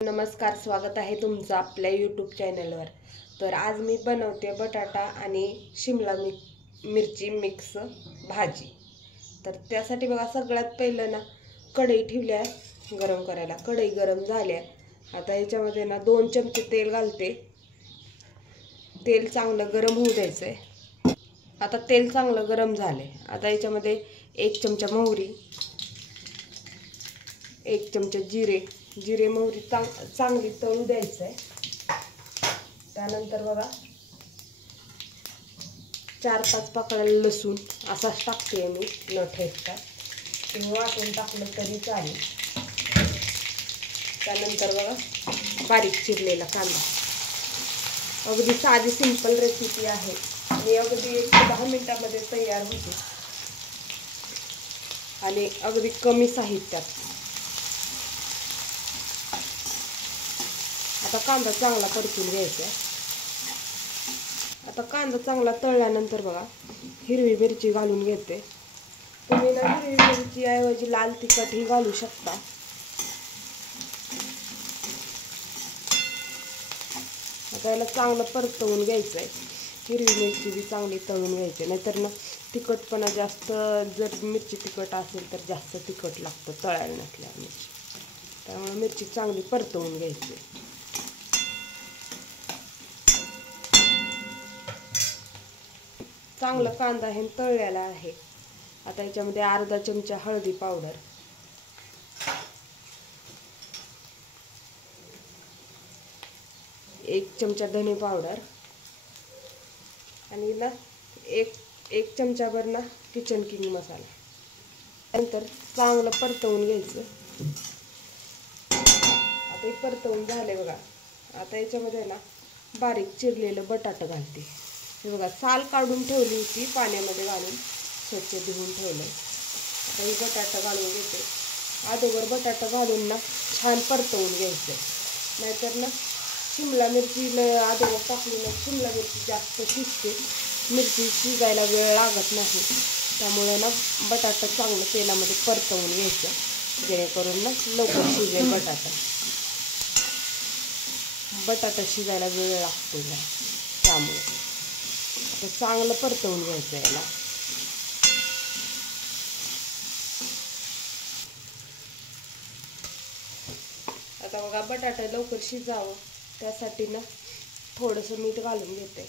नमस्कार, स्वागत आहे तुमचं आपल्या यूट्यूब चॅनलवर। तर आज मी बनवते बटाटा आणि शिमला मिरची मिक्स भाजी। तर त्यासाठी बघा सगळ्यात पहिलं ना कढई ठेवली आहे गरम करायला। कढई गरम झाल्या, आता याच्यामध्ये ना 2 चमचे तेल घालते। तेल चांगलं गरम होऊ द्यायचंय। आता तेल चांगलं गरम झाले, आता याच्यामध्ये 1 चमचा मोहरी, 1 चमचा जिरे मोहरी चांगली तळू द्यायचंय। त्यानंतर बघा 4-5 पाकळ्या लसूण असाच टाकते मी, न ठेचता। तुम्ही वाटून टाकलं तरी चालेल। त्यानंतर बघा बारीक चिरलेला कांदा। अगदी साधी सिंपल रेसिपी आहे आणि अगदी 1 ते 10 मिनिटांमध्ये तयार होते आणि अगदी कमी साहित्यात। आता कांदा चांगला परतून घ्यायचा। आता कांदा चांगला तळल्यानंतर बघा हिरवी मिरची घालून घेते। तुम्ही ना हिरवी मिरची ऐवजी लाल तिखट ही घालू शकता। आता याला चांगलं परतवून घ्यायचंय। हिरवी मिरची भी चांगली तळून घ्यायची, नाहीतर ना तिखटपणा जास्त, जर मिरची तिखट असेल तर जास्त तिखट लागतं तळायला नसल्यावर मिरची। त्यामुळे मिरची चांगली परतवून घ्यायची। चांगला कांदा हे तळलेला आहे। आता याच्यामध्ये अर्धा चमचा हळदी पावडर, 1 चमचा धने पावडर आणि ना एक चमचाभर ना किचन किंग मसाला। नंतर चांगलं परतवून घ्यायचं। आता हे परतवून झाले बघा। आता याच्यामध्ये ना बारीक चिरलेलं बटाटा घालते। हे बघा साल काढून ठेवली होती, पाण्यामध्ये घालून स्वच्छ धुवून ठेवलं। आता ही बटाटा घालून घेते। अगोदर बटाटा घालून ना छान परतवून घ्यायचं, नाहीतर ना शिमला मिरची अगोदर टाकली ना शिमला मिरची जास्त शिजते, मिरची शिजायला वेळ लागत नाही। त्यामुळे ना बटाटा चांगलं तेलामध्ये परतवून घ्यायचं, जेणेकरून ना लवकर शिजेल बटाटा शिजायला वेळ लागतो ना, त्यामुळे आता चांगलं परतवून घ्यायचं याला। आता बघा बटाटा लवकर शिजावं त्यासाठी ना थोडंसं मीठ घालून घेते।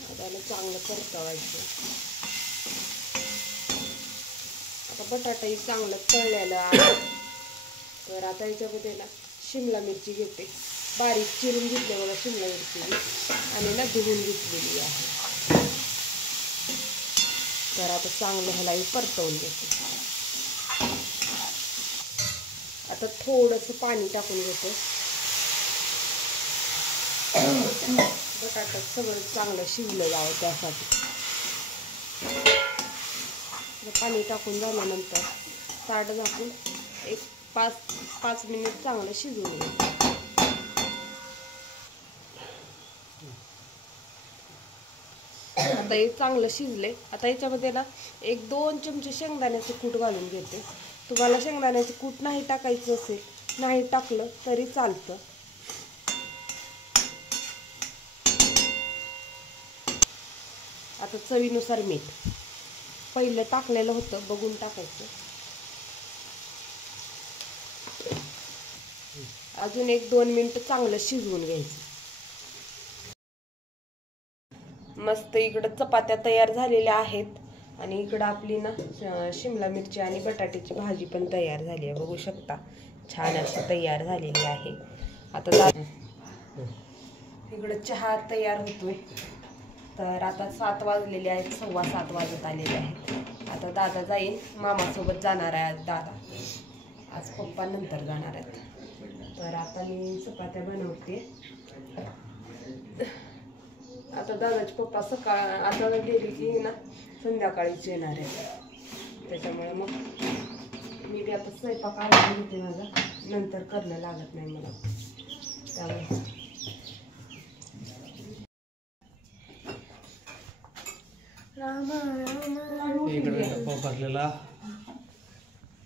आता चांगलं परतवायचं। आता बटाटाही चांगलं तळलेलं आहे। तर आता याच्यामध्ये ना शिमला मिरची घेते, बारीक चिरून घेतली बघा शिमला मिरची आणि ना धुवून घेतलेली आहे। तर आता चांगलं ह्यालाही परतवून घेते। आता थोडंसं पाणी टाकून घेते। बटाटा सगळं चांगलं शिजलं जावं त्यासाठी। पाणी टाकून झाल्यानंतर ताट झाकून 5 मिनिट चांगलं शिजवून घ्यायचं। आता हे चांगलं शिजले। आता याच्यामध्ये ना 1-2 चमचे शेंगदाण्याचे कूट घालून घेते। तुम्हाला शेंगदाण्याचे कूट नाही टाकायचं असेल, नाही टाकलं तरी चालतं। आता चवीनुसार मीठ, पहिलं टाकलेलं होतं बघून टाकायचं। अजून 1-2 मिनिट चांगलं शिजवून घ्यायचं। मस्त इकडं चपात्या तयार झालेल्या आहेत आणि इकडं आपली ना शिमला मिरची आणि बटाट्याची भाजी पण तयार झाली आहे, बघू शकता छान असं तयार झालेली आहे। आता इकडं चहा तयार होतोय। तर आता 7 वाजलेले आहेत, 7:15 वाजत आलेले आहेत। आता दादा जाईल, मामासोबत जाणार आहे आज दादा, आज पप्पा नंतर जाणार आहेत। तर आता मी चपात्या बनवते। आता दादाचे पप्पा आता गेली की ना संध्याकाळीच येणार आहे। त्याच्यामुळे मग मी बी आता स्वयंपाक आवरून घेते माझा, नंतर करणं लागत नाही मला। त्यामुळे इकडे डब्बा भरलेला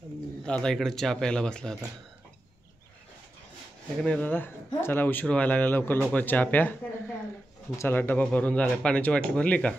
दादा इकडे चहा प्यायला बसला आता, आहे का नाही दादा? चला उशीर व्हायला लागला, लवकर लवकर चहा प्या. चला डबा भरून झाला. पाण्याची बाटली भरली का?